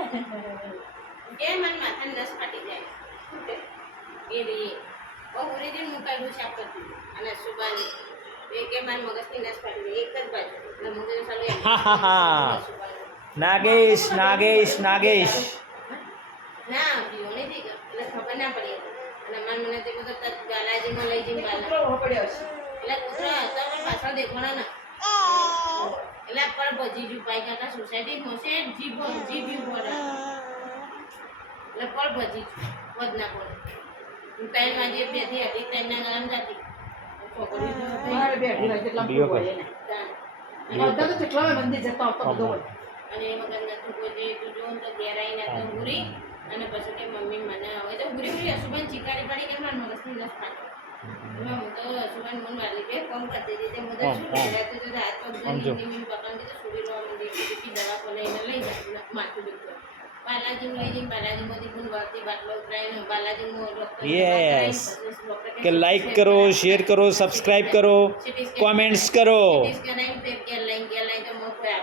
કે મન માથાને રસ ફાટી જાય એ રી ઓ ઓરિજિન મુકાયું છે આપતી અને સુબાની એ કે માર મગજની રસ ફાટી જાય એક જ બાજુ એટલે મુજે ચાલુ નાગેશ નાગેશ નાગેશ ના પીઓની દી એટલે ખબર ના પડી અને મને તે બધો બાલાજીમાં લઈ જઈને બાલા પડ્યો છે એટલે કૂતરા હતા પણ પાછળ દેખવાના ના એટલે પર ભજીજુ પાઈ કાકા સોસાયટી મોસે જીભ પડે એટલે પર ભજીજુ વધ ના પડે હું ટાઈમ વાગે બેઠી હતી ટાઈમના ગરમ જતી છોકરી મારે બેઠી હોય કેટલા હોય ને બધા તો કેટલા મંદિર જતા હતા બધો હોય અને એ વગર નથી કોઈ તું જો તો ઘેરાઈ ના તો ગુરી અને પછી કે મમ્મી મને હવે તો ગુરી ગુરી અશુભાઈ ચીકારી પડી કે મારા મગજની લસ ફાટી હું તો અશુભાઈ મન વાલી કે કોમ કરતી હતી તે મદદ શું કરાતો તો હાથ પગ જમીન પકડી તો છોડી રો મંડી કે દવા કોલેને લઈ જાય માથું દુખતું બાલાજી લઈ જઈને બાલાજી મોદી ગુણ વાતી બાટલો ઉતરાઈને બાલાજી મો ડોક્ટર યસ કે લાઈક કરો શેર કરો સબસ્ક્રાઇબ કરો કોમેન્ટ્સ કરો કે લઈ તો મો કોઈ